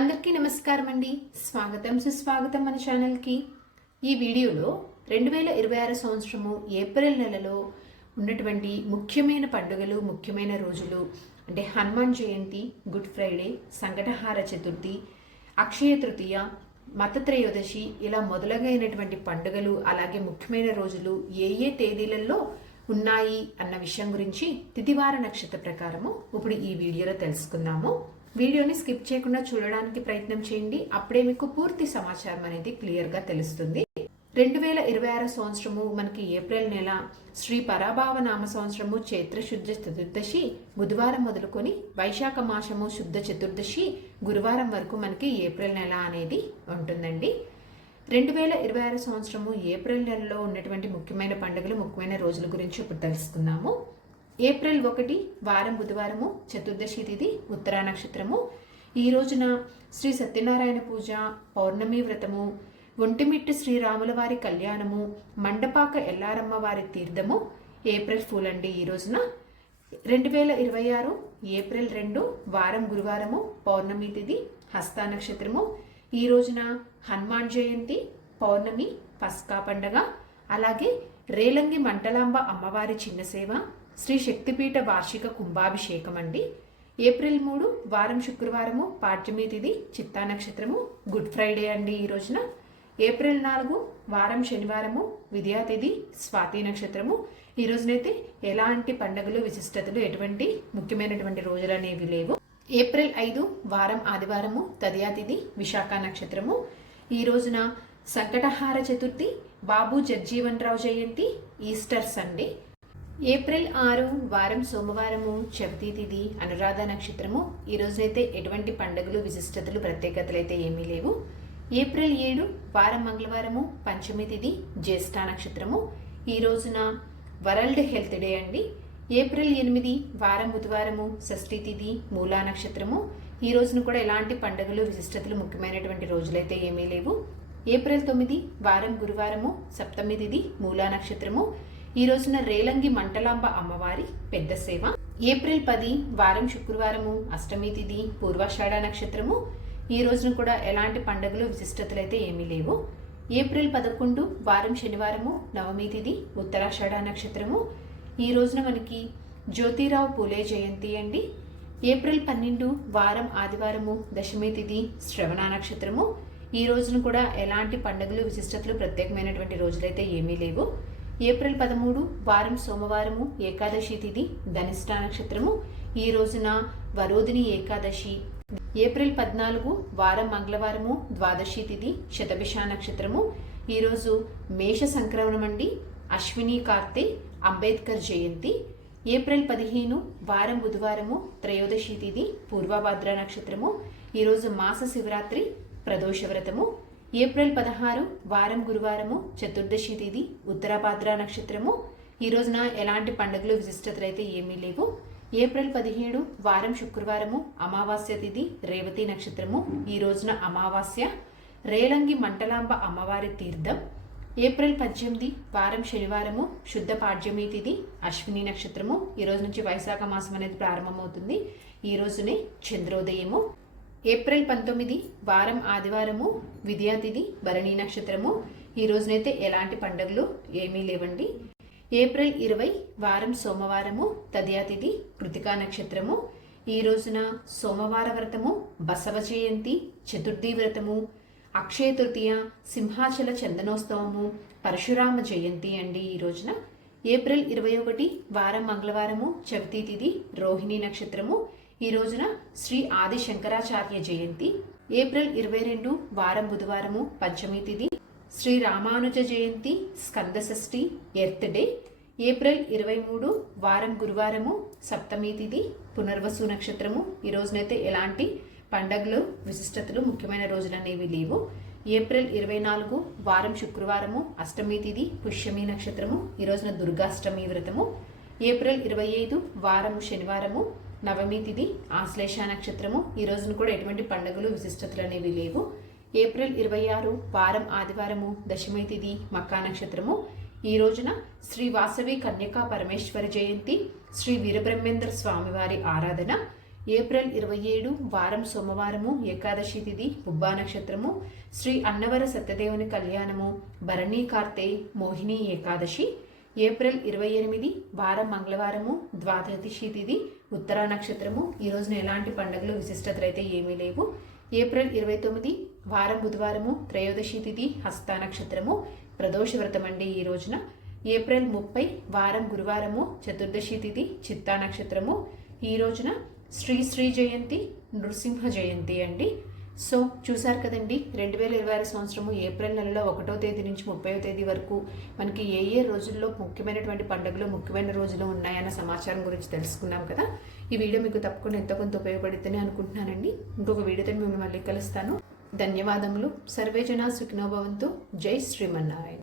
అందరికీ నమస్కారం అండి. స్వాగతం సుస్వాగతం మన ఛానల్కి. ఈ వీడియోలో 2026 సంవత్సరము ఏప్రిల్ నెలలో ఉన్నటువంటి ముఖ్యమైన పండుగలు, ముఖ్యమైన రోజులు అంటే హనుమాన్ జయంతి, గుడ్ ఫ్రైడే, సంకటహార చతుర్థి, అక్షయ తృతీయ, మతత్రయోదశి ఇలా మొదలగైనటువంటి పండుగలు, అలాగే ముఖ్యమైన రోజులు ఏ ఏ తేదీలలో ఉన్నాయి అన్న విషయం గురించి తిథివార నక్షత్ర ప్రకారము ఇప్పుడు ఈ వీడియోలో తెలుసుకుందాము. వీడియోని స్కిప్ చేయకుండా చూడడానికి ప్రయత్నం చేయండి. అప్పుడే మీకు పూర్తి సమాచారం అనేది క్లియర్గా తెలుస్తుంది. 2026 సంవత్సరము మనకి ఏప్రిల్ నెల శ్రీ పరాభావ నామ సంవత్సరము చైత్ర శుద్ధ చతుర్దశి బుధవారం మొదలుకొని వైశాఖ మాసము శుద్ధ చతుర్దశి గురువారం వరకు మనకి ఏప్రిల్ నెల అనేది ఉంటుందండి. 2026 సంవత్సరము ఏప్రిల్ నెలలో ఉన్నటువంటి ముఖ్యమైన పండుగలు, ముఖ్యమైన రోజుల గురించి ఇప్పుడు తెలుసుకుందాము. ఏప్రిల్ 1 వారం బుధవారము, చతుర్దశి తిథి, ఉత్తరా నక్షత్రము. ఈ రోజున శ్రీ సత్యనారాయణ పూజ, పౌర్ణమి వ్రతము, ఒంటిమిట్టు శ్రీరాముల వారి కళ్యాణము, మండపాక ఎల్లారమ్మ వారి తీర్థము, ఏప్రిల్ ఫూల్ అండి. ఈ రోజున 2026 ఏప్రిల్ 2 వారం గురువారము, పౌర్ణమి తిథి, హస్త నక్షత్రము. ఈ రోజున హనుమాన్ జయంతి, పౌర్ణమి, పస్కా పండగ, అలాగే రేలంగి మంటలాంబ అమ్మవారి చిన్న సేవ, శ్రీ శక్తిపీఠ వార్షిక కుంభాభిషేకం అండి. ఏప్రిల్ 3 వారం శుక్రవారము, పాడ్యమి తిథి, చిత్తా నక్షత్రము, గుడ్ ఫ్రైడే అండి. ఈ రోజున ఏప్రిల్ 4 వారం శనివారము, విద్యా తిథి, స్వాతి నక్షత్రము. ఈ రోజునైతే ఎలాంటి పండుగలు, విశిష్టతలు, ఎటువంటి ముఖ్యమైనటువంటి రోజులు అనేవి లేవు. ఏప్రిల్ 5 వారం ఆదివారము, తదియా తిథి, విశాఖ నక్షత్రము. ఈ రోజున సంకటహార చతుర్థి, బాబు జగ్జీవన్ రావు జయంతి, ఈస్టర్ సండే. ఏప్రిల్ 6 వారం సోమవారము, చవితి తిథి, అనురాధ నక్షత్రము. ఈ రోజైతే ఎటువంటి పండుగలు, విశిష్టతలు, ప్రత్యేకతలు అయితే ఏమీ లేవు. ఏప్రిల్ 7 వారం మంగళవారము, పంచమి తిథి, జ్యేష్ఠ నక్షత్రము. ఈ రోజున వరల్డ్ హెల్త్ డే అండి. ఏప్రిల్ 8 వారం బుధవారము, షష్ఠి తిథి, మూలా నక్షత్రము. ఈ రోజున కూడా ఎలాంటి పండుగలు, విశిష్టతలు, ముఖ్యమైనటువంటి రోజులైతే ఏమీ లేవు. ఏప్రిల్ 9 వారం గురువారము, సప్తమి తిథి, మూలా నక్షత్రము. ఈ రోజున రేలంగి మంటలాంబ అమ్మవారి పెద్ద సేవ. ఏప్రిల్ 10 వారం శుక్రవారము, అష్టమి తిథి, పూర్వాషాఢ నక్షత్రము. ఈ రోజున కూడా ఎలాంటి పండుగలు, విశిష్టతలు అయితే ఏమీ లేవు. ఏప్రిల్ 11 వారం శనివారము, నవమి తిథి, ఉత్తరాషాఢ నక్షత్రము. ఈ రోజున మనకి జ్యోతిరావు పూలే జయంతి అండి. ఏప్రిల్ 12 వారం ఆదివారము, దశమి తిథి, శ్రవణ నక్షత్రము. ఈ రోజున కూడా ఎలాంటి పండుగలు, విశిష్టతలు, ప్రత్యేకమైనటువంటి రోజులైతే ఏమీ లేవు. ఏప్రిల్ 13 వారం సోమవారము, ఏకాదశి తిథి, ధనిష్ట నక్షత్రము. ఈ రోజున వరోధిని ఏకాదశి. ఏప్రిల్ 14 వారం మంగళవారము, ద్వాదశి తిథి, శతభిష నక్షత్రము. ఈరోజు మేష సంక్రమణం అండి. అశ్విని కార్తె, అంబేద్కర్ జయంతి. ఏప్రిల్ 15 వారం బుధవారము, త్రయోదశి తిథి, పూర్వభద్ర నక్షత్రము. ఈరోజు మాస శివరాత్రి, ప్రదోష వ్రతము. ఏప్రిల్ 16 వారం గురువారము, చతుర్దశి తిథి, ఉత్తరాభాద్ర నక్షత్రము. ఈ రోజున ఎలాంటి పండుగలు, విశిష్టతలు అయితే ఏమీ లేవు. ఏప్రిల్ 17 వారం శుక్రవారము, అమావాస్య తిథి, రేవతి నక్షత్రము. ఈ రోజున అమావాస్య. రేలంగి మంటలాంబ అమ్మవారి తీర్థం. ఏప్రిల్ 18 వారం శనివారము, శుద్ధ పాడ్యమి తిథి, అశ్విని నక్షత్రము. ఈ రోజు నుంచి వైశాఖ మాసం అనేది ప్రారంభమవుతుంది. ఈ రోజునే చంద్రోదయము. ఏప్రిల్ 19 వారం ఆదివారము, విద్యా తిథి, భరణి నక్షత్రము. ఈ రోజునైతే ఎలాంటి పండుగలు ఏమీ లేవండి. ఏప్రిల్ 20 వారం సోమవారము, తదియా తిథి, కృతికా నక్షత్రము. ఈ రోజున సోమవార వ్రతము, బసవ జయంతి, చతుర్థి వ్రతము, అక్షయ తృతీయ, సింహాచల చందనోత్సవము, పరశురామ జయంతి అండి. ఈ రోజున ఏప్రిల్ 21 వారం మంగళవారము, చవితి తిథి, రోహిణి నక్షత్రము. ఈ రోజున శ్రీ ఆది శంకరాచార్య జయంతి. ఏప్రిల్ 22 వారం బుధవారము, పంచమి తిథి, శ్రీ రామానుజ జయంతి, స్కంద షష్ఠి, ఎర్త్ డే. ఏప్రిల్ 23 వారం గురువారము, సప్తమి తిథి, పునర్వసు నక్షత్రము. ఈ రోజునైతే ఎలాంటి పండగలు, విశిష్టతలు, ముఖ్యమైన రోజులు అనేవి లేవు. ఏప్రిల్ 24 వారం శుక్రవారము, అష్టమి తిథి, పుష్యమి నక్షత్రము. ఈ రోజున దుర్గాష్టమి వ్రతము. ఏప్రిల్ 25 వారము శనివారము, నవమి తిథి, ఆశ్లేష నక్షత్రము. ఈ రోజున కూడా ఎటువంటి పండుగలు, విశిష్టతలు అనేవి లేవు. ఏప్రిల్ 26 వారం ఆదివారము, దశమి తిథి, మక్కా నక్షత్రము. ఈ రోజున శ్రీ వాసవి కన్యకా పరమేశ్వరి జయంతి, శ్రీ వీరబ్రహ్మేంద్ర స్వామివారి ఆరాధన. ఏప్రిల్ 27 వారం సోమవారము, ఏకాదశి తిథి, పుబ్బా నక్షత్రము, శ్రీ అన్నవర సత్యదేవుని కళ్యాణము, భరణీ కార్తె, మోహిని ఏకాదశి. ఏప్రిల్ 28 వారం మంగళవారము, ద్వాదశి తిథి, ఉత్తరా నక్షత్రము. ఈ రోజున ఎలాంటి పండుగలు విశిష్టతలు అయితే ఏమీ లేవు. ఏప్రిల్ 29 వారం బుధవారము, త్రయోదశి తిథి, హస్త నక్షత్రము, ప్రదోష వ్రతం అండి ఈ రోజున. ఏప్రిల్ 30 వారం గురువారము, చతుర్దశి తిథి, చిత్తా నక్షత్రము. ఈ రోజున శ్రీ జయంతి, నృసింహ జయంతి అండి. సో చూసారు కదండి, 2026 సంవత్సరము ఏప్రిల్ నెలలో 1వ తేదీ నుంచి 30వ తేదీ వరకు మనకి ఏ రోజుల్లో ముఖ్యమైనటువంటి పండుగలు, ముఖ్యమైన రోజులు ఉన్నాయన్న సమాచారం గురించి తెలుసుకున్నాం కదా. ఈ వీడియో మీకు తప్పకుండా ఎంతో కొంత ఉపయోగపడుతుందని అనుకుంటున్నానండి. ఇంకొక వీడియోతో మిమ్మల్ని మళ్ళీ కలుస్తాను. ధన్యవాదములు. సర్వే జనా సుఖినో భవంతు. జై శ్రీమన్నారాయణ.